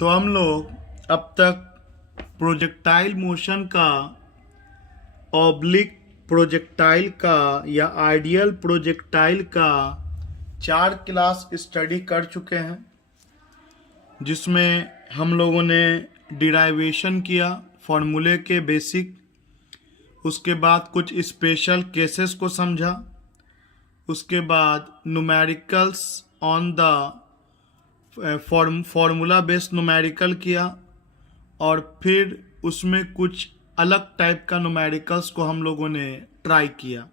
तो हम लोग अब तक प्रोजेक्टाइल मोशन का, ऑब्लिक प्रोजेक्टाइल का या आइडियल प्रोजेक्टाइल का 4 क्लास स्टडी कर चुके हैं, जिसमें हम लोगों ने डिराइवेशन किया फॉर्मूले के बेसिक, उसके बाद कुछ स्पेशल केसेस को समझा, उसके बाद numericals on the formula based numerical किया, और फिर उसमें कुछ अलग टाइप का न्यूमेरिकल्स को हम लोगों ने ट्राई किया।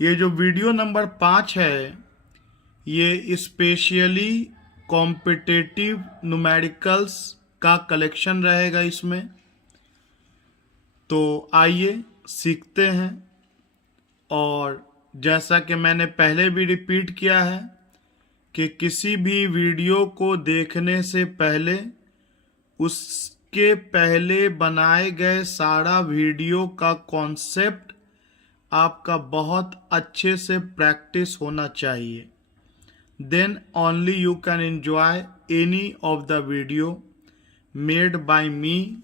ये जो वीडियो नंबर 5 है, ये स्पेशली कॉम्पिटिटिव न्यूमेरिकल्स का कलेक्शन रहेगा इसमें। तो आइए सीखते हैं। और जैसा कि मैंने पहले भी रिपीट किया है कि किसी भी वीडियो को देखने से पहले उसके पहले बनाए गए सारा वीडियो का कॉन्सेप्ट आपका बहुत अच्छे से प्रैक्टिस होना चाहिए। Then only you can enjoy any of the video made by me.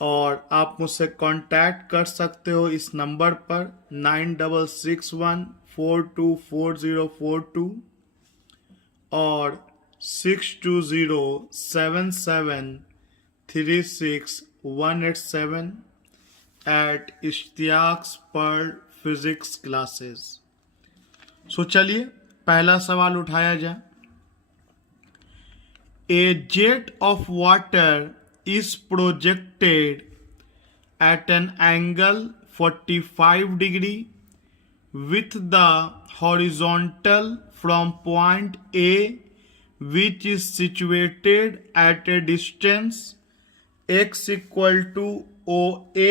और आप मुझसे कांटेक्ट कर सकते हो इस नंबर पर 9661424042 और 6207736187 at Ishtiyaq's pearl physics classes. So चलिए पहला सवाल उठाया जाए। A jet of water is projected at an angle 45 degree with the horizontal from point A, which is situated at a distance x equal to OA,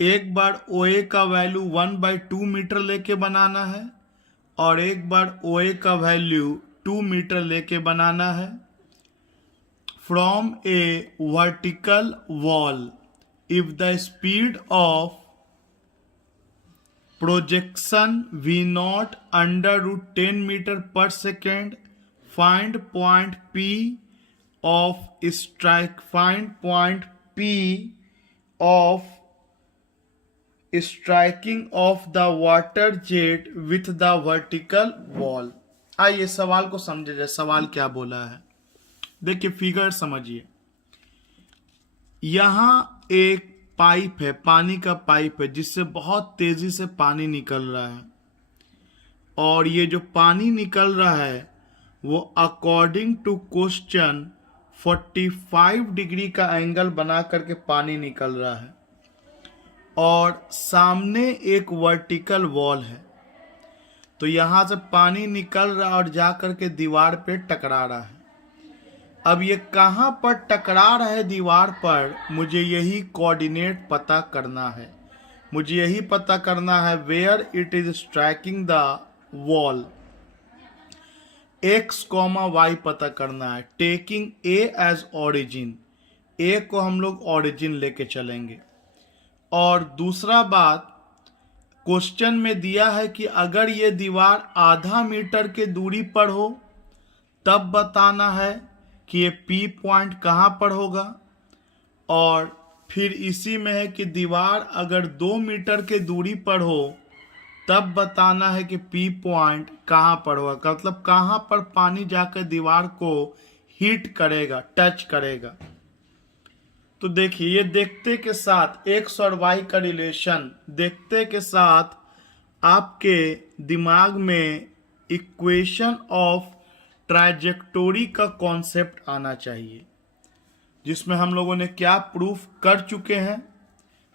एक बार OA का value 1/2 metre लेके बनाना है और एक बार OA का वैल्यू 2 मीटर लेके बनाना है। From a vertical wall, if the speed of projection V0 √10 metre per second, find point P of striking of the water jet with the vertical wall. आइए सवाल को समझे जाए, सवाल क्या बोला है। देखिए फिगर समझिए। यहां एक पाइप है, पानी का पाइप है, जिससे बहुत तेजी से पानी निकल रहा है। और ये जो पानी निकल रहा है वो अकॉर्डिंग टू क्वेश्चन 45 डिग्री का एंगल बना करके पानी निकल रहा है। और सामने एक वर्टिकल वॉल है, तो यहां से पानी निकल रहा है और जाकर के दीवार पे टकरा रहा है। अब ये कहां पर टकरा रहा है दीवार पर, मुझे यही कोऑर्डिनेट पता करना है। मुझे यही पता करना है where it is striking the wall. x, y पता करना है, taking a as origin. a को हम लोग ओरिजिन लेके चलेंगे। और दूसरा बात, क्वेश्चन में दिया है कि अगर ये दीवार आधा मीटर के दूरी पर हो तब बताना है कि ये P पॉइंट कहाँ पर होगा। और फिर इसी में है कि दीवार अगर 2 मीटर के दूरी पर हो तब बताना है कि P पॉइंट कहाँ पर होगा, मतलब कहाँ पर पानी जाकर दीवार को हिट करेगा, टच करेगा। तो देखिए ये देखते के साथ x और y का रिलेशन देखते के साथ आपके दिमाग में इक्वेशन ऑफ ट्राजेक्टोरी का कॉन्सेप्ट आना चाहिए, जिसमें हम लोगों ने क्या प्रूफ कर चुके हैं।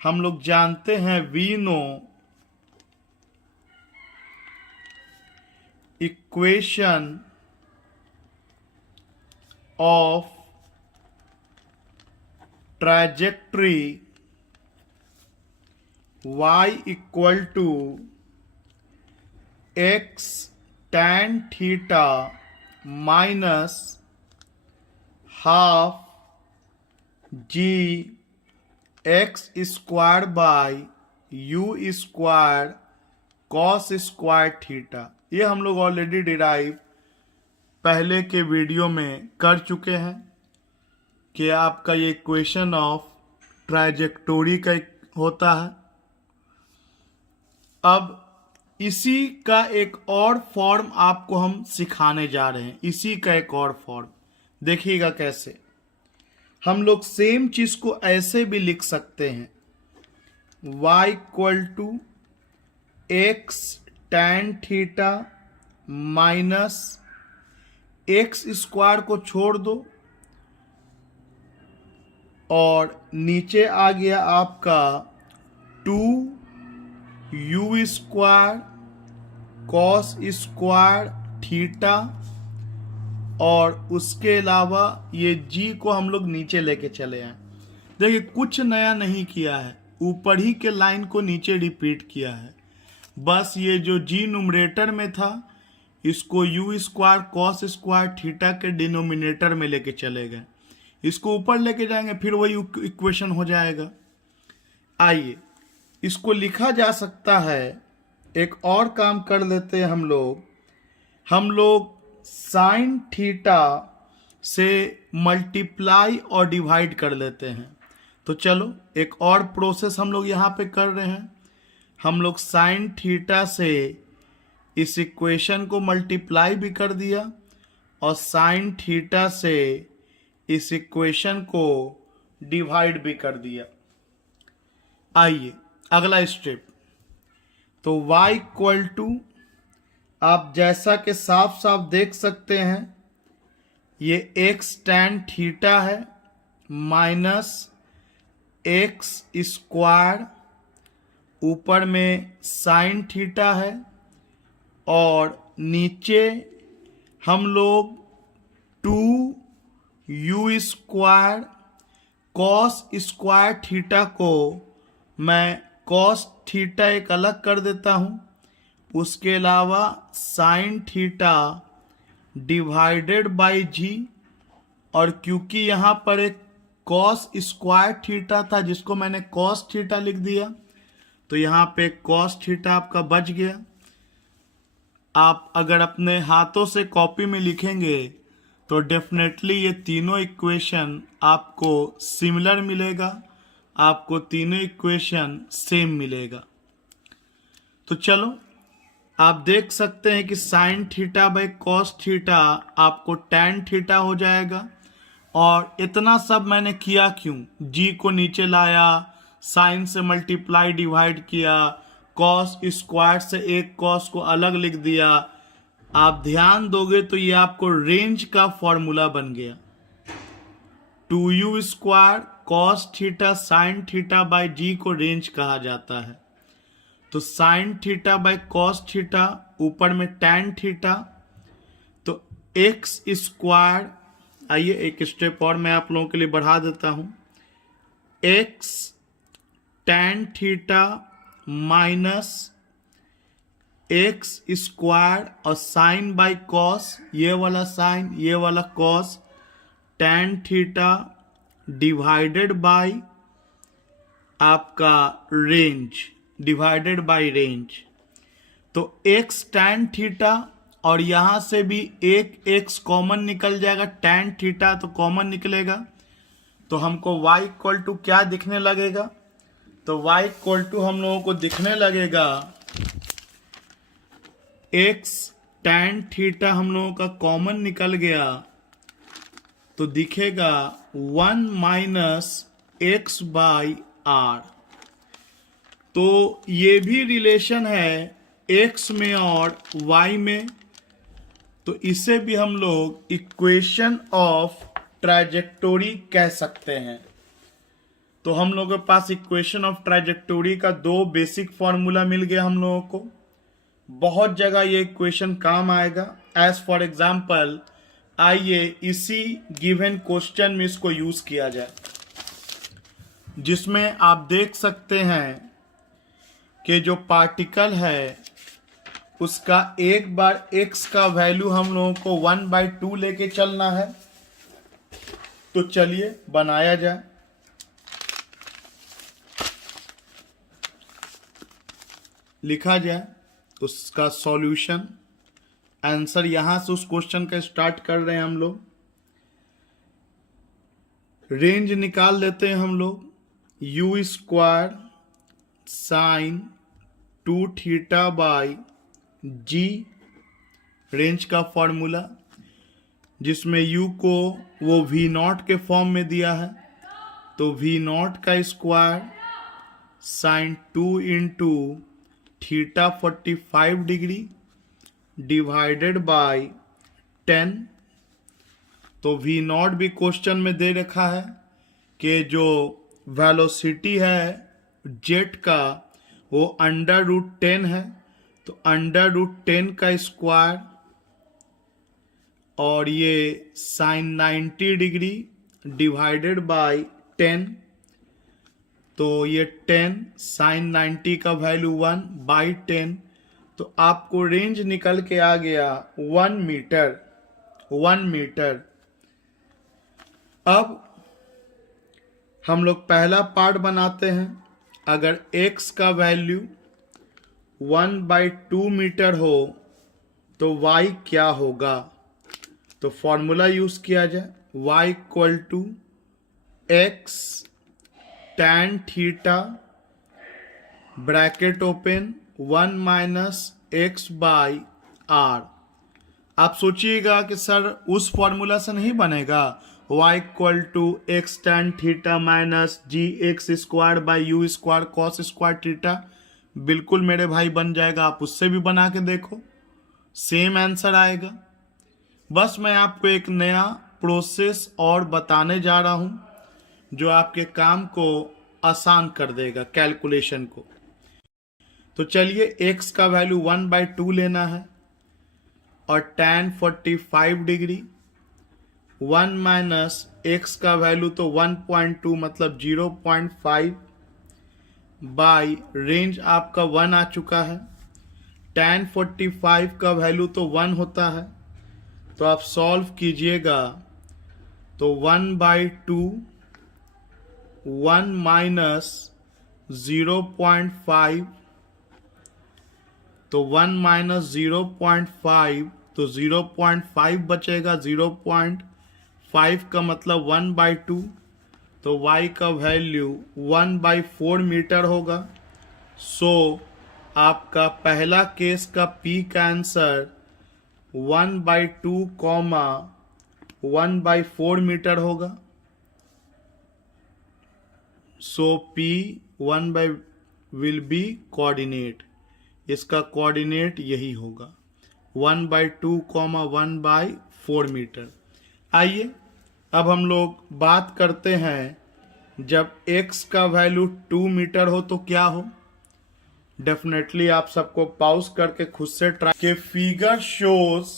हम लोग जानते हैं we know equation of trajectory y equal to x tan theta minus half g x square by u square cos square theta. ये हम लोग ऑलरेडी डिराइव पहले के वीडियो में कर चुके हैं कि आपका ये इक्वेशन ऑफ ट्राइजेक्टोरी का होता है। अब इसी का एक और फॉर्म आपको हम सिखाने जा रहे हैं। इसी का एक और फॉर्म देखिएगा कैसे। हम लोग सेम चीज को ऐसे भी लिख सकते हैं, y equal to x tan theta minus x square को छोड़ दो और नीचे आ गया आपका 2u square cos square theta, और उसके अलावा ये g को हम लोग नीचे लेके चले आए। देखिए कुछ नया नहीं किया है, ऊपर ही के लाइन को नीचे रिपीट किया है। बस ये जो g न्यूमरेटर में था इसको u square cos square theta के डिनोमिनेटर में लेके चले गए। इसको ऊपर लेके जाएंगे फिर वही इक्वेशन हो जाएगा। आइए इसको लिखा जा सकता है। एक और काम कर लेते हैं हम लोग साइन थीटा से मल्टीप्लाई और डिवाइड कर लेते हैं। तो चलो एक और प्रोसेस हम लोग यहाँ पे कर रहे हैं। हम लोग साइन थीटा से इस इक्वेशन को मल्टीप्लाई भी कर दिया और साइन थीटा से इस इक्वेशन को डिवाइड भी कर दिया। आइए अगला स्टेप। तो y इक्वल टू, आप जैसा कि साफ साफ देख सकते हैं ये x टैन थीटा है माइनस एक्स स्क्वायर, ऊपर में साइन थीटा है और नीचे हम लोग 2u square cos square theta को मैं कॉस थीटा एक अलग कर देता हूं, उसके अलावा साइन थीटा डिवाइडेड बाय जी, और क्योंकि यहाँ पर एक कॉस स्क्वायर थीटा था जिसको मैंने कॉस थीटा लिख दिया तो यहाँ पे कॉस थीटा आपका बच गया। आप अगर अपने हाथों से कॉपी में लिखेंगे तो डेफिनेटली ये तीनों इक्वेशन आपको सिमिलर मिलेगा, आपको तीनों इक्वेशन सेम मिलेगा। तो चलो आप देख सकते हैं कि sign theta by cos theta आपको टैन थीटा हो जाएगा। और इतना सब मैंने किया क्यों? जी को नीचे लाया, साइन से मल्टीप्लाई डिवाइड किया, कॉस स्क्वायर से एक कॉस को अलग लिख दिया। आप ध्यान दोगे तो ये आपको रेंज का फॉर्मूला बन गया। 2u square cos theta sine theta by g को रेंज कहा जाता है। तो sine theta by cos theta, ऊपर में टैन थीटा, तो एक्स स्क्वायर। आइए एक स्टेप और मैं आप लोगों के लिए बढ़ा देता हूं। X tan theta minus x square और साइन बाई कॉस, ये वाला साइन ये वाला cos, tan theta divided by आपका रेंज, डिवाइडेड बाय रेंज। तो x टैन थीटा, और यहां से भी एक x कॉमन निकल जाएगा, टैन थीटा तो कॉमन निकलेगा। तो हमको y इक्वल टू क्या दिखने लगेगा? तो y इक्वल टू हम लोगों को दिखने लगेगा x टैन थीटा हम लोगों का कॉमन निकल गया तो दिखेगा 1 माइनस एक्स बाई आर। तो ये भी रिलेशन है x में और y में, तो इसे भी हम लोग इक्वेशन ऑफ ट्राइजेक्टोरी कह सकते हैं। तो हम लोगों के पास इक्वेशन ऑफ ट्राइजेक्टोरी का दो बेसिक फॉर्मूला मिल गया हम लोगों को। बहुत जगह ये इक्वेशन काम आएगा। एज फॉर एग्जाम्पल आइए इसी गिवन क्वेश्चन में इसको यूज किया जाए, जिसमें आप देख सकते हैं कि जो पार्टिकल है उसका एक बार x का वैल्यू हम लोगों को 1/2 लेके चलना है। तो चलिए बनाया जाए। लिखा जाए उसका सॉल्यूशन आंसर यहां से उस क्वेश्चन का स्टार्ट कर रहे हैं हम लोग। रेंज निकाल लेते हैं हम लोग, u square sine 2 theta by g, range का फॉर्मूला, जिसमें यू को वो वी नॉट के फॉर्म में दिया है, तो वी नॉट का square sine 2 into theta 45 degree divided by 10। तो वी नॉट भी क्वेश्चन में दे रखा है कि जो वेलोसिटी है जेट का वो √10 है, तो √10 का स्क्वायर और ये साइन 90 डिग्री डिवाइडेड बाय 10, तो ये 10 साइन 90 का वैल्यू 1 बाई 10, तो आपको रेंज निकल के आ गया 1 मीटर। 1 मीटर। अब हम लोग पहला पार्ट बनाते हैं। अगर x का वैल्यू 1/2 मीटर हो तो y क्या होगा, तो फॉर्मूला यूज किया जाए, y equal to x tan theta bracket open 1 minus x by r. आप सोचिएगा कि सर उस फॉर्मूला से नहीं बनेगा, y equal to x tan theta minus g x square by u square cos square theta. बिल्कुल मेरे भाई बन जाएगा, आप उससे भी बना के देखो, सेम आंसर आएगा। बस मैं आपको एक नया प्रोसेस और बताने जा रहा हूं जो आपके काम को आसान कर देगा, कैलकुलेशन को। तो चलिए x का वैल्यू 1/2 लेना है और tan 45 डिग्री 1 माइनस x का वैल्यू तो 1.2 मतलब 0.5 बाई रेंज आपका 1 आ चुका है। tan 45 का वैल्यू तो 1 होता है, तो आप सॉल्व कीजिएगा तो 1/2 1 माइनस 0.5, तो 1 माइनस 0.5 तो 0.5 बचेगा, 0.5 का मतलब 1/2, तो y का वैल्यू 1/4 मीटर होगा। सो आपका पहला केस का p का आंसर 1/2 कॉमा 1/4 मीटर होगा। सो p 1 विल बी कोऑर्डिनेट, इसका कोऑर्डिनेट यही होगा 1/2 कॉमा 1/4 मीटर। आइए अब हम लोग बात करते हैं जब x का वैल्यू 2 मीटर हो तो क्या हो। डेफिनेटली आप सबको पॉज करके खुद से ट्राई के figure shows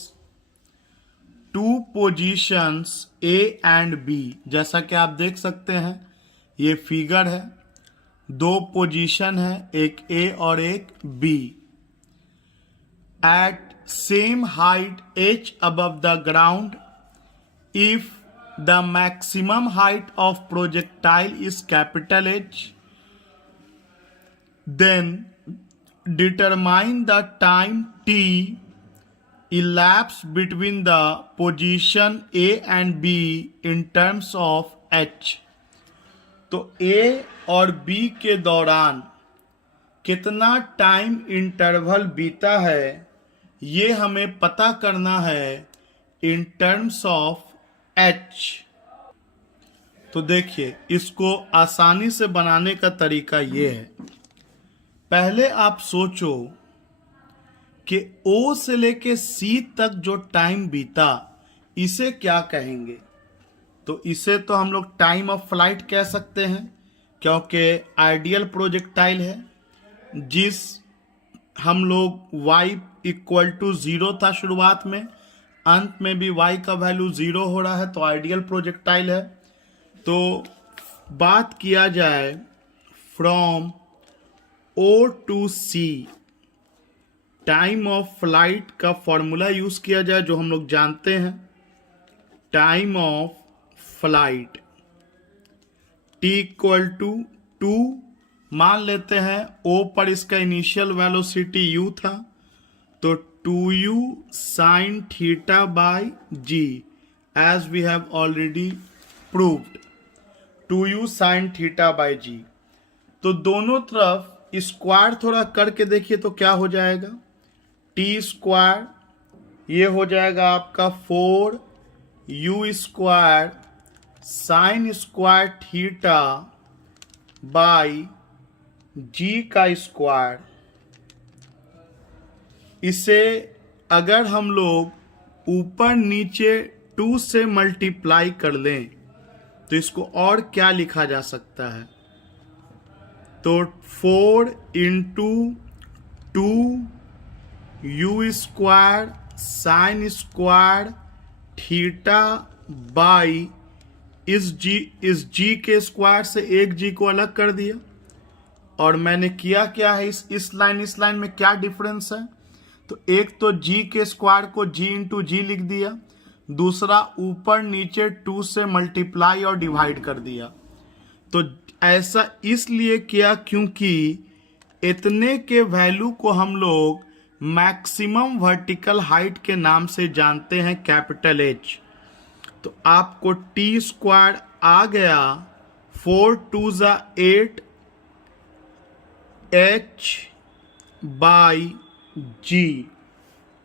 2 positions A and B। जैसा कि आप देख सकते हैं ये फिगर है, 2 पोजीशन है, एक A और एक B, at same height h above the ground if the maximum height of projectile is capital H, then determine the time t elapsed between the position A and B in terms of h। तो A और B के दौरान कितना time interval बीता है ये हमें पता करना है इन टर्म्स ऑफ h। तो देखिए इसको आसानी से बनाने का तरीका ये है, पहले आप सोचो कि O से लेके C तक जो टाइम बीता इसे क्या कहेंगे। तो इसे तो हम लोग टाइम ऑफ फ्लाइट कह सकते हैं क्योंकि आइडियल प्रोजेक्टाइल है, जिस हम लोग y इक्वल टू 0 था शुरुआत में, अंत में भी y का वैल्यू 0 हो रहा है, तो आइडियल प्रोजेक्टाइल है। तो बात किया जाए from O to C, time of flight का फॉर्मूला यूज किया जाए जो हम लोग जानते हैं, time of flight t equal to 2, मान लेते हैं O पर इसका इनिशियल वेलोसिटी u था तो 2u sin theta by g, as we have already proved, 2u sin theta by g. तो दोनों तरफ स्क्वायर थोड़ा करके देखिए तो क्या हो जाएगा, टी स्क्वायर, ये हो जाएगा आपका 4u square sine square theta by g का स्क्वायर। इसे अगर हम लोग ऊपर नीचे 2 से मल्टीप्लाई कर लें तो इसको और क्या लिखा जा सकता है, तो 4 into 2u square sine square theta by इस जी के स्क्वायर से एक जी को अलग कर दिया। और मैंने किया क्या है, इस लाइन में क्या डिफरेंस है, तो एक तो जी के स्क्वायर को जी इंटू जी लिख दिया, दूसरा ऊपर नीचे 2 से मल्टीप्लाई और डिवाइड कर दिया। तो ऐसा इसलिए किया क्योंकि इतने के वैल्यू को हम लोग मैक्सिमम वर्टिकल हाइट के नाम से जानते हैं, कैपिटल एच। तो आपको टी स्क्वायर आ गया 4 2 ज़ा 8 h by g,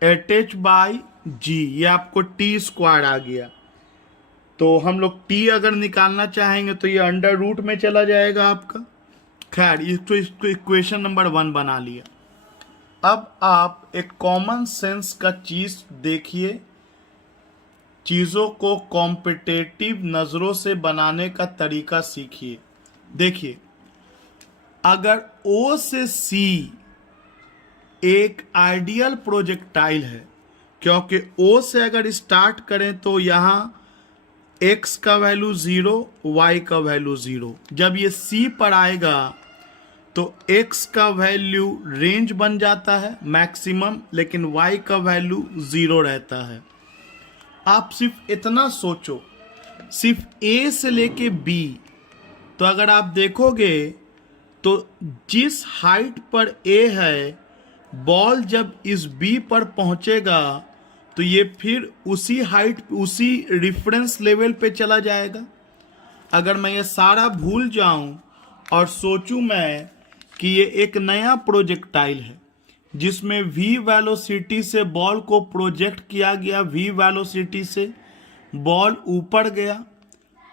8h by g, ये आपको टी स्क्वायर आ गया। तो हम लोग टी अगर निकालना चाहेंगे तो ये अंडर रूट में चला जाएगा आपका। खैर इसको इक्वेशन नंबर 1 बना लिया। अब आप एक कॉमन सेंस का चीज देखिए, चीज़ों को कॉम्पिटेटिव नज़रों से बनाने का तरीका सीखिए। देखिए, अगर O से C एक आइडियल प्रोजेक्टाइल है, क्योंकि O से अगर स्टार्ट करें तो यहाँ x का वैल्यू 0, y का वैल्यू 0, जब ये C पर आएगा तो x का वैल्यू रेंज बन जाता है मैक्सिमम, लेकिन y का वैल्यू 0 रहता है। आप सिर्फ इतना सोचो, सिर्फ A से लेके B, तो अगर आप देखोगे तो जिस हाइट पर A है, बॉल जब इस B पर पहुंचेगा तो ये फिर उसी हाइट, उसी रिफरेंस लेवल पे चला जाएगा। अगर मैं ये सारा भूल जाऊं और सोचूं मैं कि ये एक नया प्रोजेक्टाइल है जिसमें v वेलोसिटी से बॉल को प्रोजेक्ट किया गया, v वेलोसिटी से बॉल ऊपर गया,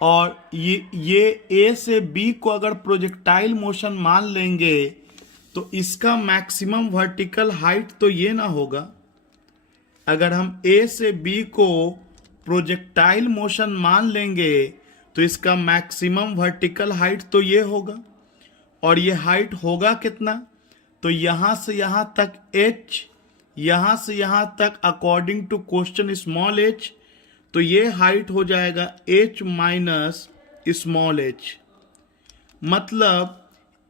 और ये a से b को अगर प्रोजेक्टाइल मोशन मान लेंगे तो इसका मैक्सिमम वर्टिकल हाइट तो ये ना होगा। अगर हम a से b को प्रोजेक्टाइल मोशन मान लेंगे तो इसका मैक्सिमम वर्टिकल हाइट तो ये होगा, और ये हाइट होगा कितना, तो यहां से यहां तक h, यहां से यहां तक according to question small h, तो ये हाइट हो जाएगा h माइनस स्मॉल h। मतलब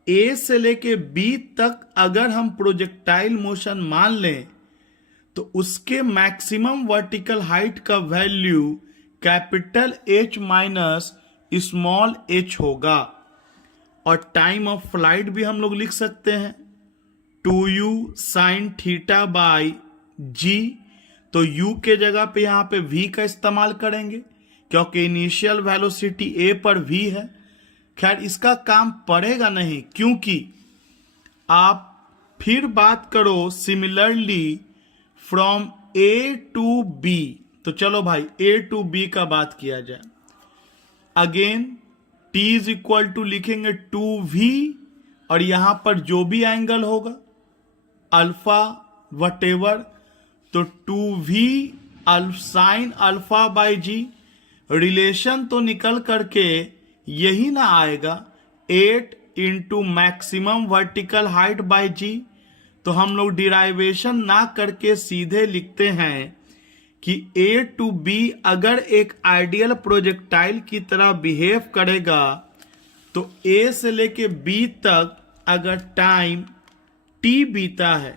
A से लेके B तक अगर हम प्रोजेक्टाइल मोशन मान लें तो उसके मैक्सिमम वर्टिकल हाइट का value capital H minus small h होगा। और टाइम ऑफ फ्लाइट भी हम लोग लिख सकते हैं 2u sine theta by g. तो u के जगह पे यहाँ पे v का इस्तेमाल करेंगे क्योंकि इनिशियल वेलोसिटी a पर v है। खैर इसका काम पड़ेगा नहीं, क्योंकि आप फिर बात करो similarly from a to b, तो चलो भाई a टू b का बात किया जाए। Again t is equal to लिखेंगे 2v, और यहां पर जो भी एंगल होगा अल्फा वटेवर, तो 2v sine alpha by g, relation तो निकल करके यही ना आएगा 8 into maximum vertical height by g. तो हम लोग डिराइवेशन ना करके सीधे लिखते हैं कि A टू B अगर एक आइडियल प्रोजेक्टाइल की तरह बिहेव करेगा तो A से लेके B तक अगर टाइम T बीता है,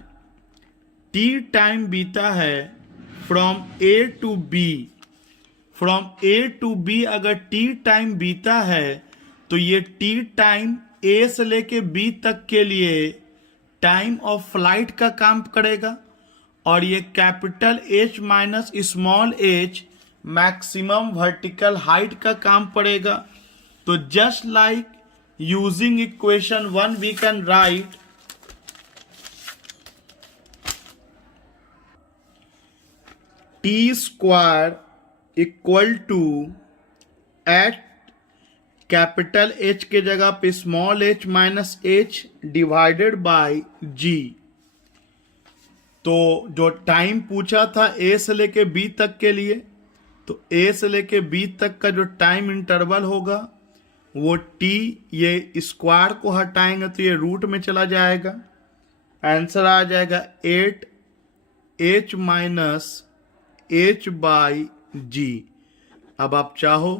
T टाइम बीता है from A to B, from A to B अगर T टाइम बीता है तो ये T टाइम A से लेके B तक के लिए टाइम ऑफ फ्लाइट का काम करेगा, और ये capital H minus small h maximum vertical height का काम पड़ेगा। तो just like using equation 1 we can write t square equal to eight capital H के जगह पे small h minus h divided by g। तो जो टाइम पूछा था A से लेके B तक के लिए, तो A से लेके B तक का जो टाइम इंटरवल होगा वो t, ये स्क्वायर को हटाएंगे तो ये रूट में चला जाएगा। आंसर आ जाएगा 8h minus h by g। अब आप चाहो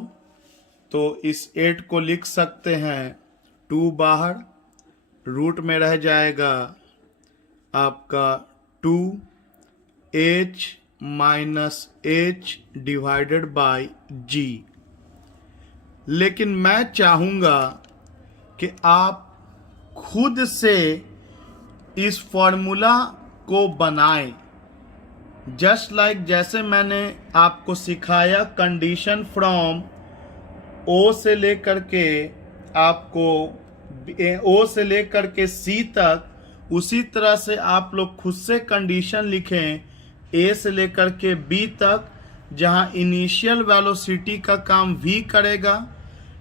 तो इस 8 को लिख सकते हैं 2 बाहर, रूट में रह जाएगा आपका 2h minus h divided by g। लेकिन मैं चाहूँगा कि आप खुद से इस फॉर्मूला को बनाएं, जस्ट लाइक जैसे मैंने आपको सिखाया कंडीशन फ्रॉम O से लेकर के आपको O से लेकर के C तक, उसी तरह से आप लोग खुद से कंडीशन लिखें A से लेकर के B तक, जहां इनिशियल वेलोसिटी का काम V करेगा।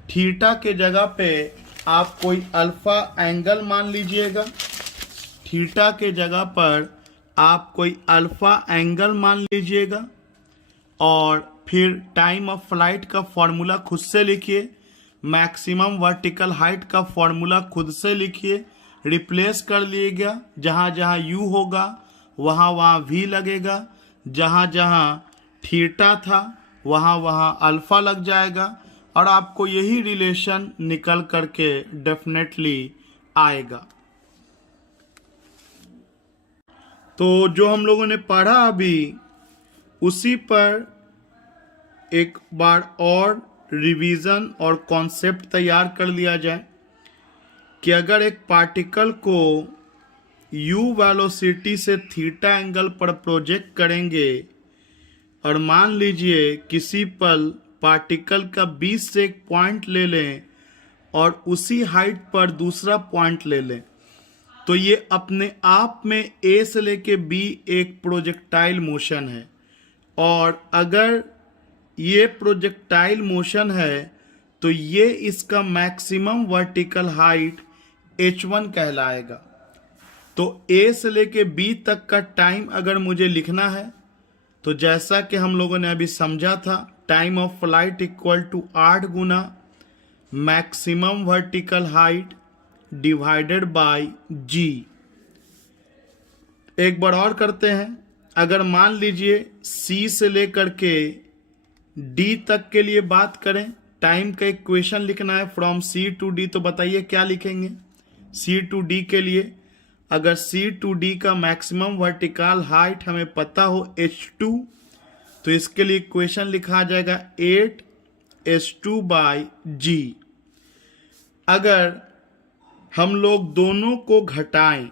थीटा के जगह पे आप कोई अल्फा एंगल मान लीजिएगा, थीटा के जगह पर आप कोई अल्फा एंगल मान लीजिएगा, और फिर टाइम ऑफ फ्लाइट का फॉर्मूला खुद से लिखिए, मैक्सिमम वर्टिकल हाइट का फॉर्मूला खुद से लिखिए, रिप्लेस कर लिएगा, जहाँ जहाँ u होगा वहाँ वहाँ v लगेगा, जहाँ जहाँ थीटा था वहाँ वहाँ अल्फा लग जाएगा, और आपको यही रिलेशन निकल करके डेफिनेटली आएगा। तो जो हम लोगों ने पढ़ा अभी, उसी पर एक बार और रिवीजन और कॉन्सेप्ट तैयार कर लिया जाए कि अगर एक पार्टिकल को u वेलोसिटी से थीटा एंगल पर प्रोजेक्ट करेंगे, और मान लीजिए किसी पल पार्टिकल का 20 से एक पॉइंट ले लें और उसी हाइट पर दूसरा पॉइंट ले लें, तो ये अपने आप में A से लेके B एक प्रोजेक्टाइल मोशन है। और अगर ये प्रोजेक्टाइल मोशन है तो ये इसका मैक्सिमम वर्टिकल हाइट h1 कहलाएगा। तो A से लेके B तक का टाइम अगर मुझे लिखना है, तो जैसा कि हम लोगों ने अभी समझा था, time of flight equal to 8 गुना maximum vertical height divided by g। एक बार और करते हैं। अगर मान लीजिए C से लेकर के D तक के लिए बात करें, टाइम का इक्वेशन लिखना है फ्रॉम C टू D, तो बताइए क्या लिखेंगे। C टू D के लिए अगर C टू D का मैक्सिमम वर्टिकल हाइट हमें पता हो h2, तो इसके लिए इक्वेशन लिखा जाएगा 8h2 बाई g। अगर हम लोग दोनों को घटाएं,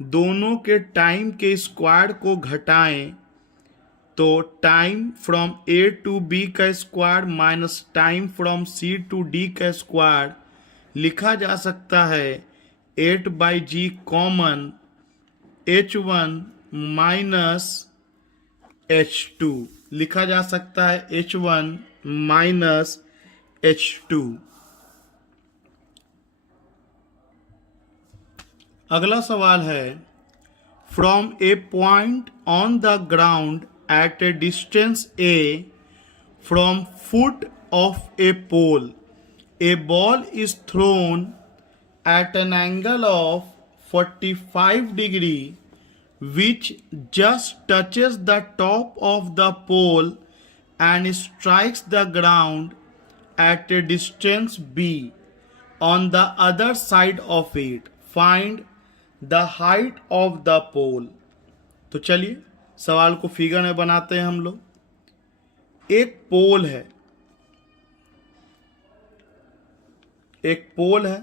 दोनों के टाइम के स्क्वायर को घटाएं, तो time from A to B का square minus time from C to D का स्क्वायर लिखा जा सकता है 8 by ji common h1 minus h2 लिखा जा सकता है h1 माइनस h2। अगला सवाल है, from a point on the ground at a distance a from foot of a pole a ball is thrown at an angle of 45 degree which just touches the top of the pole and strikes the ground at a distance b on the other side of it. Find the height of the pole. तो चलिए सवाल को figure में बनाते हैं हम लोग। एक पोल है, एक पोल है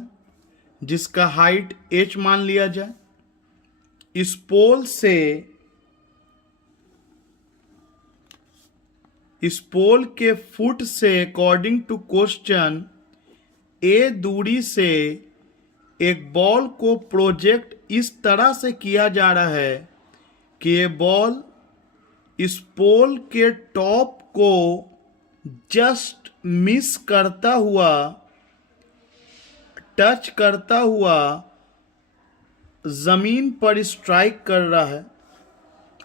जिसका हाइट h मान लिया जाए। इस पोल से इस पोल के फुट से अकॉर्डिंग टू क्वेश्चन ए दूरी से एक बॉल को प्रोजेक्ट इस तरह से किया जा रहा है कि ये बॉल इस पोल के टॉप को जस्ट मिस करता हुआ, टच करता हुआ जमीन पर स्ट्राइक कर रहा है।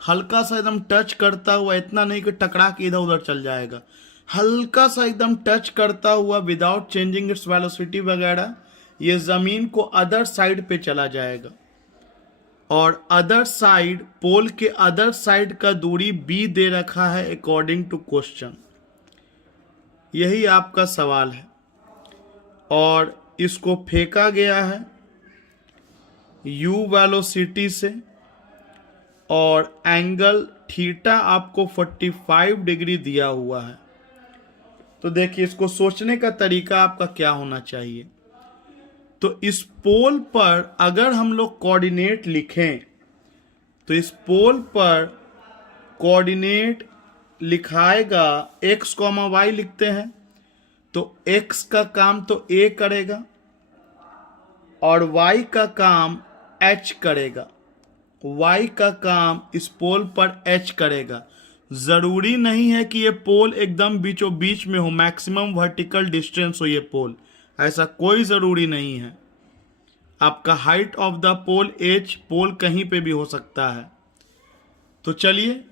हल्का सा एकदम टच करता हुआ, इतना नहीं कि टकरा के इधर उधर चल जाएगा, हल्का सा एकदम टच करता हुआ विदाउट चेंजिंग इट्स वेलोसिटी वगैरह, ये जमीन को अदर साइड पे चला जाएगा। और अदर साइड, पोल के अदर साइड का दूरी b दे रखा है अकॉर्डिंग टू क्वेश्चन। यही आपका सवाल है और इसको फेंका गया है u वेलोसिटी से और एंगल थीटा आपको 45 डिग्री दिया हुआ है। तो देखिए, इसको सोचने का तरीका आपका क्या होना चाहिए। तो इस पोल पर अगर हम लोग कोऑर्डिनेट लिखें तो इस पोल पर कोऑर्डिनेट लिखाएगा x, y लिखते हैं तो x का काम तो a करेगा और y का काम h करेगा, y का काम इस पोल पर h करेगा। जरूरी नहीं है कि ये पोल एकदम बीचों बीच में हो, मैक्सिमम वर्टिकल डिस्टेंस हो ये पोल, ऐसा कोई जरूरी नहीं है। आपका height of the pole h, pole कहीं पे भी हो सकता है। तो चलिए,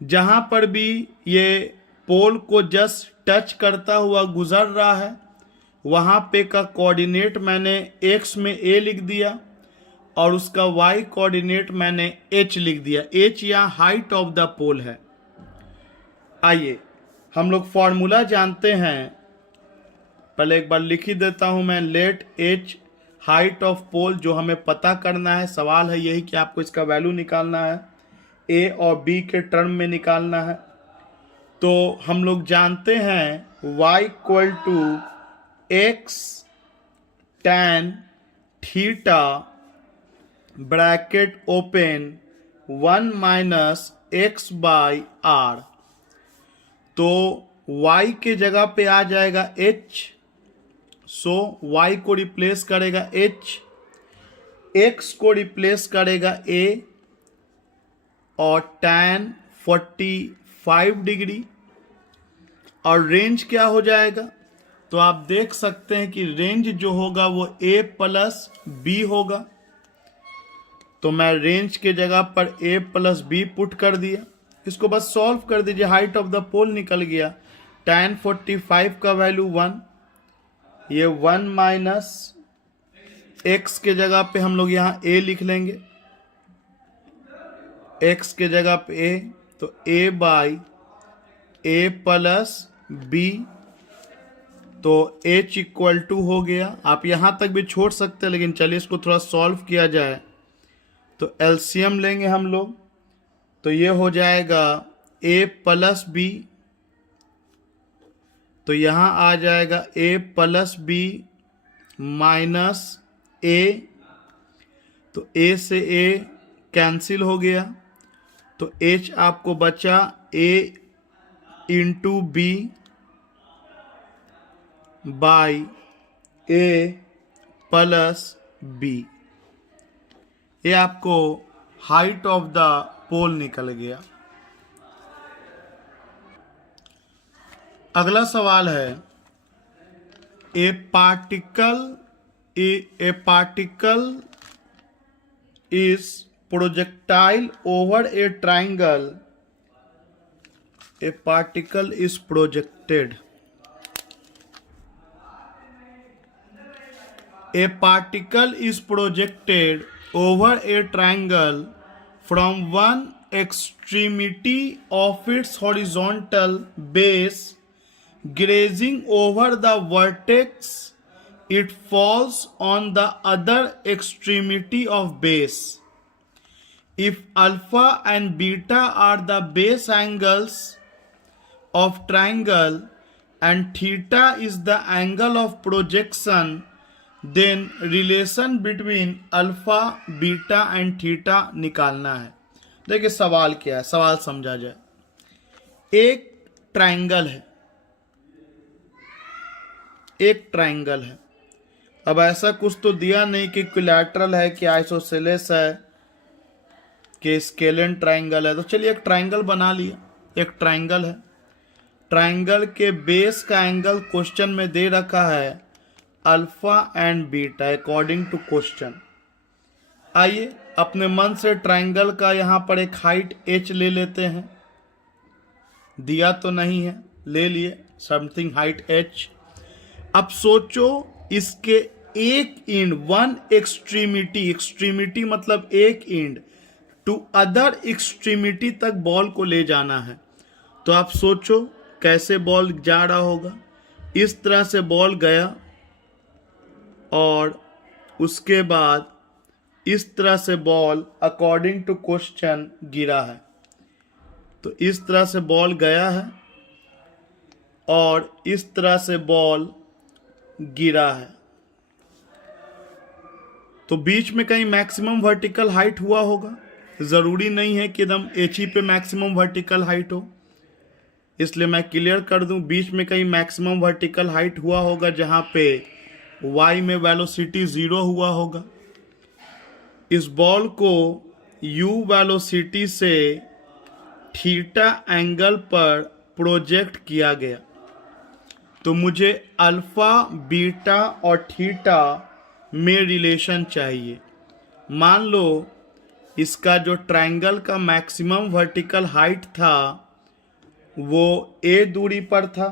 जहां पर भी ये पोल को जस्ट टच करता हुआ गुजर रहा है वहां पे का कोऑर्डिनेट मैंने x में a लिख दिया और उसका y कोऑर्डिनेट मैंने h लिख दिया। h यहाँ हाइट ऑफ द पोल है। आइए हम लोग फॉर्मूला जानते हैं, पहले एक बार लिख ही देता हूं मैं। लेट h हाइट ऑफ पोल जो हमें पता करना है, सवाल है यही कि आपको इसका वैल्यू निकालना है, a और b के टर्म में निकालना है। तो हम लोग जानते हैं y equal to x tan theta bracket open 1 minus x by r। तो y के जगह पे आ जाएगा h, सो y को रिप्लेस करेगा h, x को रिप्लेस करेगा a और tan 45 डिग्री। और रेंज क्या हो जाएगा, तो आप देख सकते हैं कि रेंज जो होगा वो a प्लस b होगा। तो मैं रेंज के जगह पर a प्लस b पुट कर दिया। इसको बस सॉल्व कर दीजिए, हाइट ऑफ द पोल निकल गया। tan 45 का वैल्यू 1, ये 1 माइनस x के जगह पे हम लोग यहाँ a लिख लेंगे, x के जगह पे a, तो a by a plus b, तो h इक्वल टू हो गया। आप यहाँ तक भी छोड़ सकते हैं, लेकिन चलिए इसको थोड़ा सॉल्व किया जाए। तो एलसीएम लेंगे हम लोग, तो ये हो जाएगा a प्लस b, तो यहाँ आ जाएगा a plus b minus a, तो a से a कैंसिल हो गया, तो h आपको बचा a into b by a plus b। ये आपको हाइट ऑफ द पोल निकल गया। अगला सवाल है, a particle is projectile over A triangle, A particle is projected, a particle is projected over a triangle from one extremity of its horizontal base, grazing over the vertex it falls on the other extremity of base. If alpha and beta are the base angles of triangle and theta is the angle of projection, then relation between alpha, beta and theta निकालना है। देखिए सवाल क्या है, सवाल समझा जाए। एक ट्रायंगल है, एक ट्रायंगल है। अब ऐसा कुछ तो दिया नहीं कि इक्विलैटरल है, कि आइसोसेलेस है, कि स्केलेन ट्रायंगल है। तो चलिए एक ट्रायंगल बना लिया, एक ट्रायंगल है। ट्रायंगल के बेस का एंगल क्वेश्चन में दे रखा है alpha and beta according to question. आइए अपने मन से ट्रायंगल का यहां पर एक हाइट h ले लेते हैं। दिया तो नहीं है, ले लिए समथिंग हाइट h। अब सोचो इसके एक एंड, वन एक्सट्रीमिटी, एक्सट्रीमिटी मतलब एक एंड टू अदर एक्सट्रीमिटी तक बॉल को ले जाना है। तो आप सोचो कैसे बॉल जा रहा होगा। इस तरह से बॉल गया और उसके बाद इस तरह से बॉल अकॉर्डिंग टू क्वेश्चन गिरा है। तो इस तरह से बॉल गया है और इस तरह से बॉल गिरा है। तो बीच में कहीं मैक्सिमम वर्टिकल हाइट हुआ होगा। जरूरी नहीं है कि एकदम एच ही पे मैक्सिमम वर्टिकल हाइट हो, इसलिए मैं क्लियर कर दूं, बीच में कहीं मैक्सिमम वर्टिकल हाइट हुआ होगा जहां पे y में वेलोसिटी 0 हुआ होगा। इस बॉल को u वेलोसिटी से थीटा एंगल पर प्रोजेक्ट किया गया। तो मुझे अल्फा, बीटा और थीटा में रिलेशन चाहिए। मान लो इसका जो ट्रायंगल का मैक्सिमम वर्टिकल हाइट था वो a दूरी पर था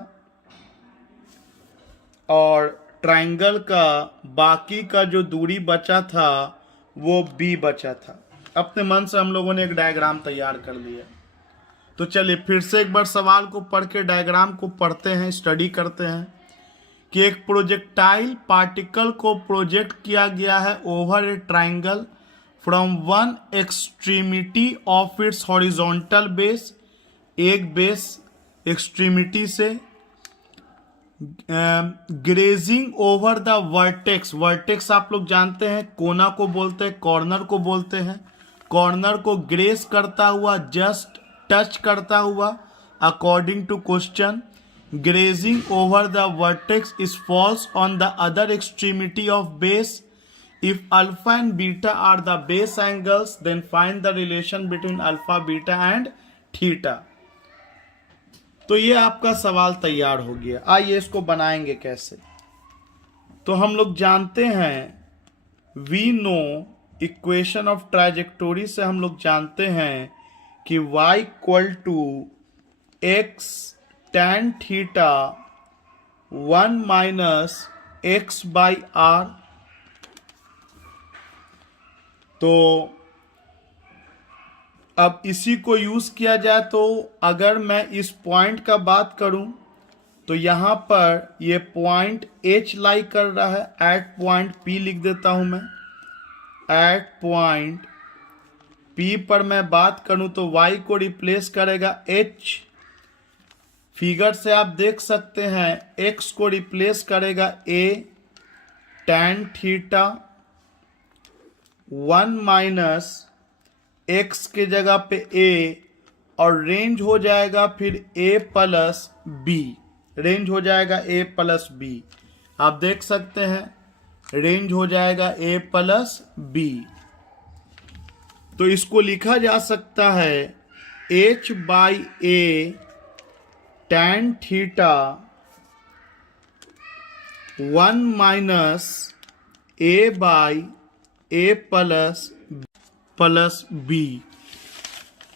और ट्रायंगल का बाकी का जो दूरी बचा था वो b बचा था। अपने मन से हम लोगों ने एक डायग्राम तैयार कर लिया। तो चलिए फिर से एक बार सवाल को पढ़ के डायग्राम को पढ़ते हैं, स्टडी करते हैं कि एक प्रोजेक्टाइल पार्टिकल को प्रोजेक्ट किया गया है over A triangle from one extremity of its horizontal base, एक बेस एक्सट्रीमिटी से grazing over the vertex. Vertex आप लोग जानते हैं कोना को बोलते हैं, कॉर्नर को बोलते हैं। कॉर्नर को ग्रेस करता हुआ, जस्ट टच करता हुआ according to question. Grazing over the vertex is falls on the other extremity of base. If alpha and beta are the base angles, then find the relation between alpha, beta and theta। तो ये आपका सवाल तैयार हो गया। आइए इसको बनाएंगे कैसे। तो हम लोग जानते हैं, we know equation of trajectory से हम लोग जानते हैं कि y equal to x tan theta 1 minus x by r. तो अब इसी को यूज किया जाए तो अगर मैं इस पॉइंट का बात करूं तो यहां पर ये पॉइंट H लाई कर रहा है। एट पॉइंट P लिख देता हूं मैं। एट पॉइंट P पर मैं बात करूं तो y को रिप्लेस करेगा H। फिगर से आप देख सकते हैं x को रिप्लेस करेगा A tan theta 1 minus x के जगह पे a और रेंज हो जाएगा फिर a प्लस b। रेंज हो जाएगा a प्लस b। आप देख सकते हैं रेंज हो जाएगा a प्लस b। तो इसको लिखा जा सकता है h by a tan theta 1 minus a by a plus b।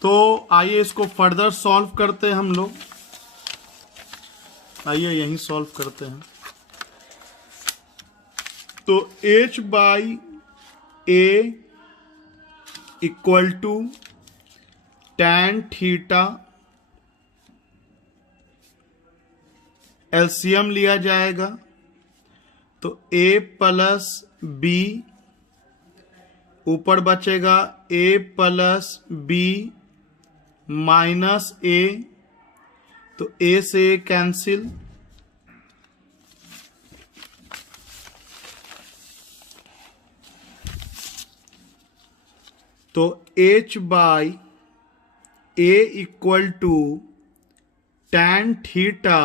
तो आइए इसको फर्दर सॉल्व करते हैं हम लोग। आइए यहीं सॉल्व करते हैं। तो h by a equal to tan theta, LCM लिया जाएगा तो a प्लस b, ऊपर बचेगा a plus b minus a, तो a से a कैंसिल। तो h by a equal to tan theta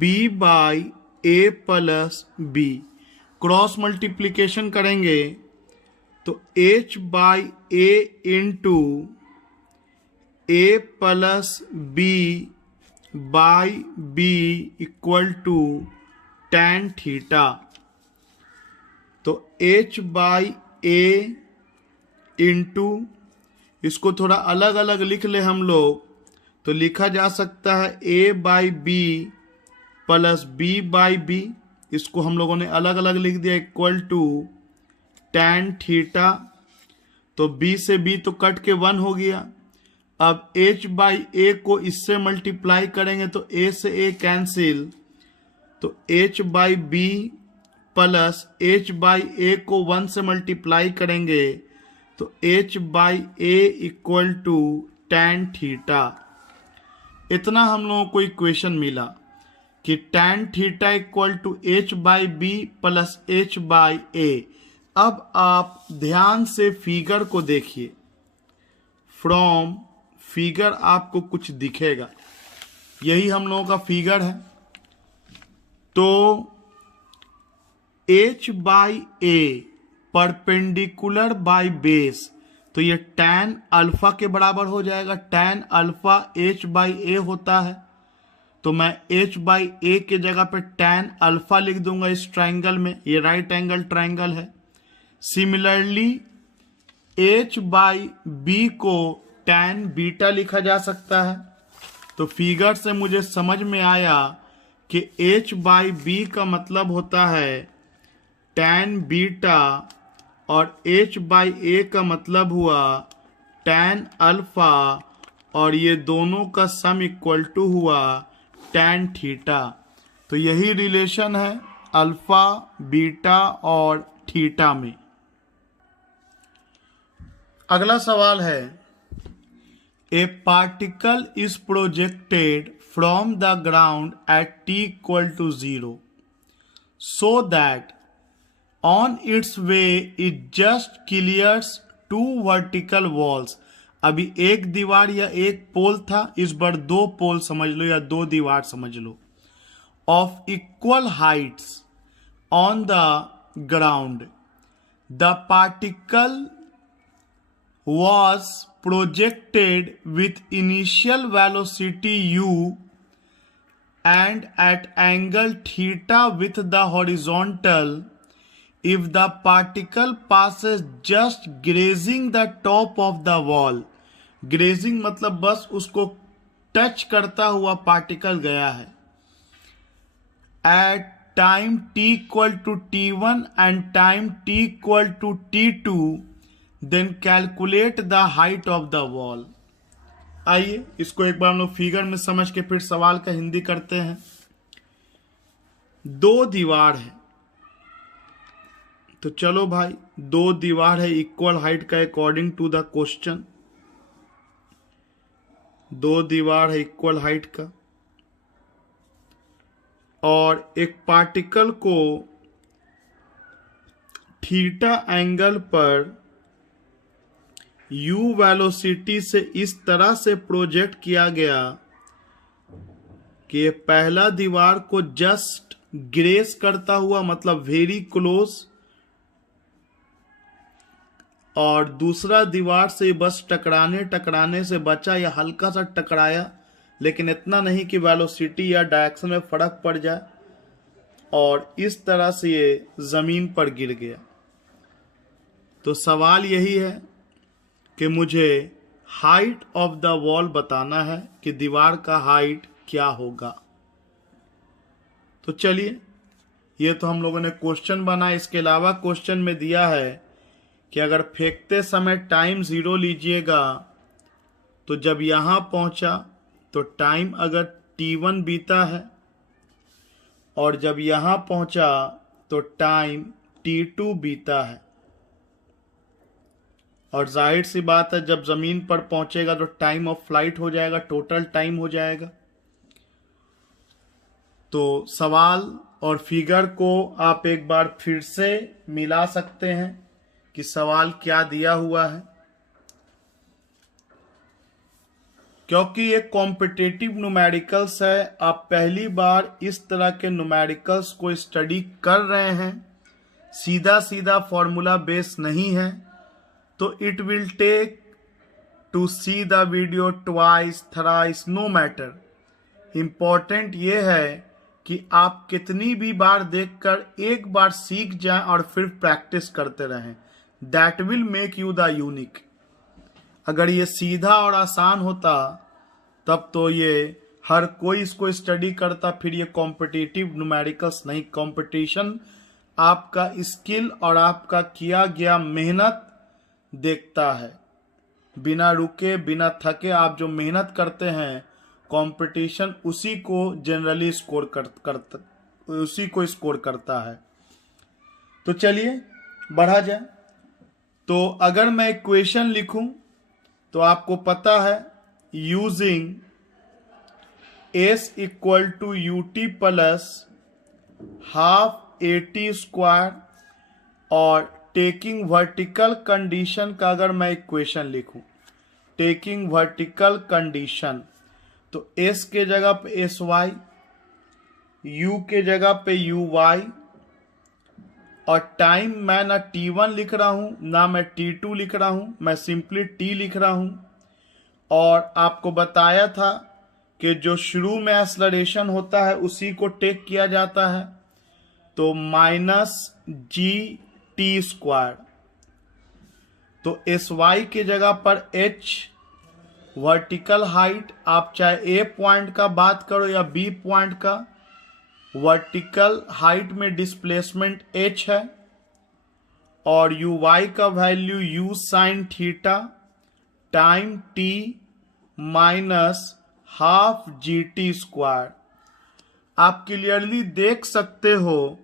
b by a plus b। Cross multiplication करेंगे तो h by a into a plus b by b equal to tan theta. तो h by a into, इसको थोड़ा अलग अलग लिख ले हम लोग तो लिखा जा सकता है a by B plus b by B. इसको हम लोगों ने अलग अलग लिख दिया इक्वल टू tan थीटा। तो b से b तो कट के 1 हो गया। अब h बाई a को इससे मल्टीप्लाई करेंगे तो a से a कैंसिल, तो h by b plus h by a को 1 से मल्टीप्लाई करेंगे तो h by a equal to tan theta. इतना हम लोगों को इक्वेशन मिला कि tan theta equal to h by B plus h by a। अब आप ध्यान से फिगर को देखिए, फ्रॉम फिगर आपको कुछ दिखेगा, यही हम लोगों का फिगर है। तो h by a perpendicular by base, तो ये tan अल्फा के बराबर हो जाएगा। tan alpha h by a होता है, तो मैं h बाई a के जगह पे tan अल्फा लिख दूंगा इस ट्राइंगल में, ये राइट एंगल ट्राइंगल है। सिमिलरली h बाई b को tan बीटा लिखा जा सकता है। तो फिगर से मुझे समझ में आया कि h बाई b का मतलब होता है tan बीटा और h बाई a का मतलब हुआ tan अल्फा, और ये दोनों का सम इक्वल टू हुआ tan थीटा। तो यही रिलेशन है अल्फा, बीटा और थीटा में। अगला सवाल है, a particle is projected from the ground at t equal to 0 so that on its way it just clears two vertical walls। अभी एक दीवार या एक पोल था, इस बार दो पोल समझ लो या दो दीवार समझ लो, of equal heights on the ground। The particle was projected with initial velocity u and at angle theta with the horizontal if the particle passes just grazing the top of the wall। Grazing मतलब बस उसको touch करता हुआ particle गया है। At time t equal to t1 and time t equal to t2 then calculate the height of the wall. आइए इसको एक बार हम लोग फिगर में समझ के फिर सवाल का हिंदी करते हैं। दो दीवार है, तो चलो भाई दो दीवार है इक्वल हाइट का अकॉर्डिंग टू द क्वेश्चन। दो दीवार है इक्वल हाइट का, और एक पार्टिकल को थीटा एंगल पर u वेलोसिटी से इस तरह से प्रोजेक्ट किया गया कि पहला दीवार को जस्ट ग्रेस करता हुआ मतलब वेरी क्लोज, और दूसरा दीवार से बस टकराने से बचा या हल्का सा टकराया, लेकिन इतना नहीं कि वेलोसिटी या डायरेक्शन में फर्क पड़ जाए, और इस तरह से ये जमीन पर गिर गया। तो सवाल यही है कि मुझे हाइट ऑफ द वॉल बताना है कि दीवार का हाइट क्या होगा। तो चलिए, ये तो हम लोगों ने क्वेश्चन बनाया, इसके अलावा क्वेश्चन में दिया है कि अगर फेंकते समय टाइम 0 लीजिएगा तो जब यहां पहुंचा तो टाइम अगर t1 बीता है, और जब यहां पहुंचा तो टाइम t2 बीता है, और जाहिर सी बात है जब जमीन पर पहुंचेगा तो टाइम ऑफ फ्लाइट हो जाएगा, टोटल टाइम हो जाएगा। तो सवाल और फिगर को आप एक बार फिर से मिला सकते हैं कि सवाल क्या दिया हुआ है। क्योंकि ये कॉम्पिटिटिव न्यूमेरिकल्स है, आप पहली बार इस तरह के न्यूमेरिकल्स को स्टडी कर रहे हैं, सीधा सीधा फॉर्मूला बेस नहीं है, तो it will take to see the video twice thrice no matter. Important ये है कि आप कितनी भी बार देखकर एक बार सीख जाएं और फिर प्रैक्टिस करते रहें। That will make you the unique. अगर ये सीधा और आसान होता तब तो ये हर कोई इसको स्टडी करता, फिर ये कॉम्पिटिटिव न्यूमेरिकल्स नहीं। कंपटीशन आपका स्किल और आपका किया गया मेहनत देखता है। बिना रुके बिना थके आप जो मेहनत करते हैं, कंपटीशन उसी को जनरली स्कोर करता है। तो चलिए बढ़ा जाए। तो अगर मैं इक्वेशन लिखूं तो आपको पता है using s equal to ut plus half AT square और टेकिंग वर्टिकल कंडीशन का अगर मैं इक्वेशन लिखूं, टेकिंग वर्टिकल कंडीशन, तो s के जगह पे sy, u के जगह पे uy, और टाइम मैं ना t1 लिख रहा हूं ना मैं t2 लिख रहा हूं, मैं सिंपली t लिख रहा हूं। और आपको बताया था कि जो शुरू में एक्सलरेशन होता है उसी को टेक किया जाता है, तो -gt²। तो sy के जगह पर h वर्टिकल हाइट, आप चाहे a पॉइंट का बात करो या b पॉइंट का, वर्टिकल हाइट में डिस्प्लेसमेंट h है, और uy का value u sine theta time t minus half gt²। आप क्लियरली देख सकते हो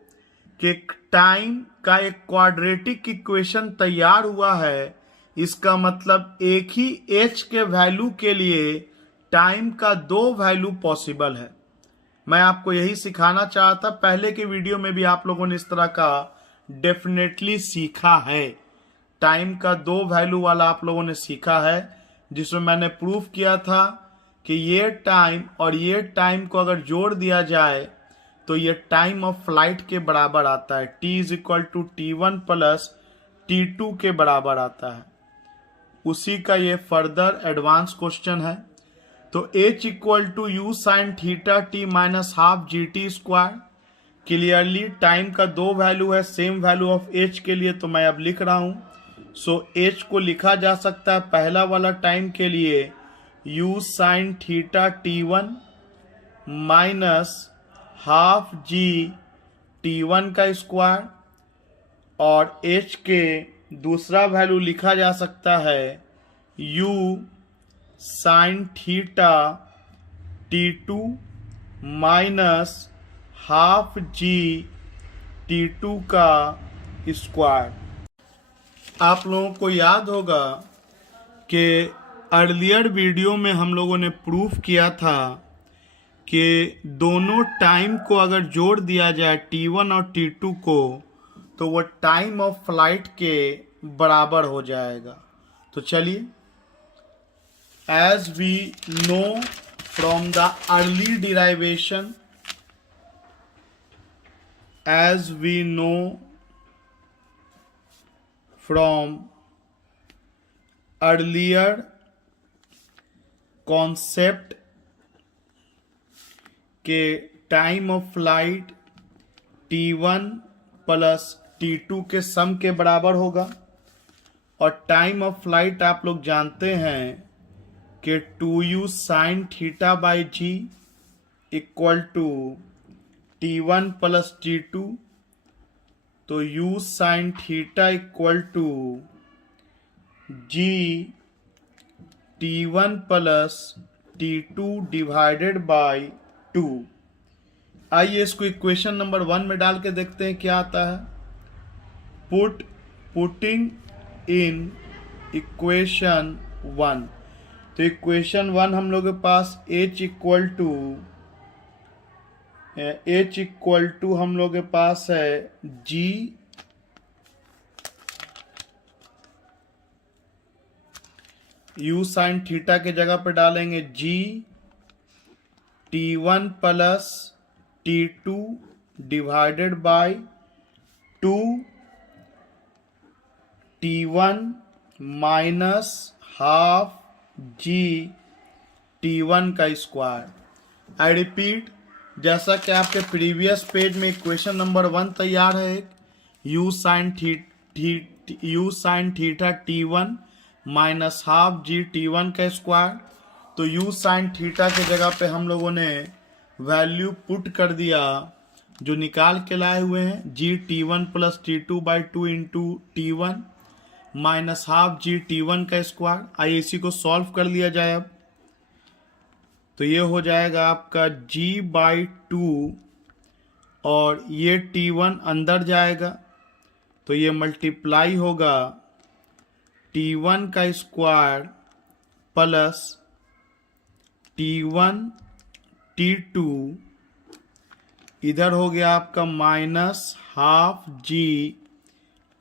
कि टाइम का एक क्वाड्रेटिक इक्वेशन तैयार हुआ है। इसका मतलब एक ही h के वैल्यू के लिए टाइम का दो वैल्यू पॉसिबल है। मैं आपको यही सिखाना चाहता। पहले के वीडियो में भी आप लोगों ने इस तरह का डेफिनेटली सीखा है, टाइम का दो वैल्यू वाला आप लोगों ने सीखा है, जिसमें मैंने प्रूफ किया था कि ये टाइम और ये टाइम को अगर जोड़ दिया जाए तो ये टाइम ऑफ फ्लाइट के बराबर आता है। t is equal to t1 plus t2 के बराबर आता है। उसी का ये फर्दर एडवांस क्वेश्चन है। तो h equal to u sine theta t minus half gt²। Clearly time का दो वैल्यू है, सेम वैल्यू ऑफ h के लिए, तो मैं अब लिख रहा हूं। सो h को लिखा जा सकता है पहला वाला टाइम के लिए u sine theta t1 minus half g t1 का स्क्वायर, और h के दूसरा वैल्यू लिखा जा सकता है u sine theta t2 minus half g t2 का स्क्वायर। आप लोगों को याद होगा कि अर्लियर वीडियो में हम लोगों ने प्रूफ किया था कि दोनों टाइम को अगर जोड़ दिया जाए t1 और t2 को, तो वो टाइम ऑफ फ्लाइट के बराबर हो जाएगा। तो चलिए, as we know from the early derivation, as we know from earlier concept के time of flight t1 plus t2 के सम के बराबर होगा, और टाइम ऑफ फ्लाइट आप लोग जानते हैं कि 2u sine theta by G equal to t1 plus t2, तो u sine theta equal to g t1 plus t2 divided by 2। आइए इसको इक्वेशन नंबर 1 में डाल के देखते हैं क्या आता है। पुटिंग इन इक्वेशन 1, तो इक्वेशन 1 हम लोग के पास h इक्वल टू हम लोग के पास है g u साइन थीटा के जगह पे डालेंगे g t1 plus t2 divided by 2 t1 minus half g t1 का स्क्वायर। आई रिपीट, जैसा कि आपके प्रीवियस पेज में इक्वेशन नंबर 1 तैयार है, u sine theta t1 minus half g t1 का स्क्वायर। तो u साइन थीटा के जगह पे हम लोगों ने वैल्यू पुट कर दिया जो निकाल के लाए हुए हैं, g t1 plus t2 by 2 into t1 minus half g t1 का स्क्वायर। आइए इसी को सॉल्व कर लिया जाए। अब तो ये हो जाएगा आपका g बाई 2 और ये t1 अंदर जाएगा तो ये मल्टीप्लाई होगा t1 का स्क्वायर प्लस t1 t2, इधर हो गया आपका माइनस हाफ g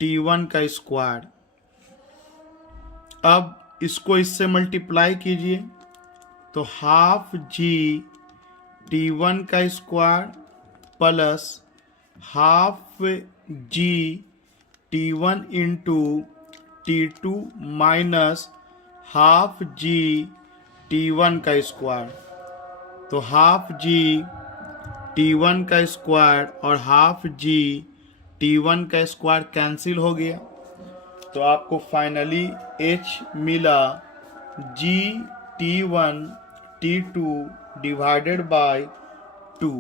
t1 का स्क्वायर। अब इसको इससे मल्टीप्लाई कीजिए तो हाफ g t1 का square plus half g t1 into t2 minus half g t1 का स्क्वायर। तो हाफ g t1 का स्क्वायर और हाफ g t1 का स्क्वायर कैंसिल हो गया तो आपको फाइनली h मिला g t1 t2 divided by 2।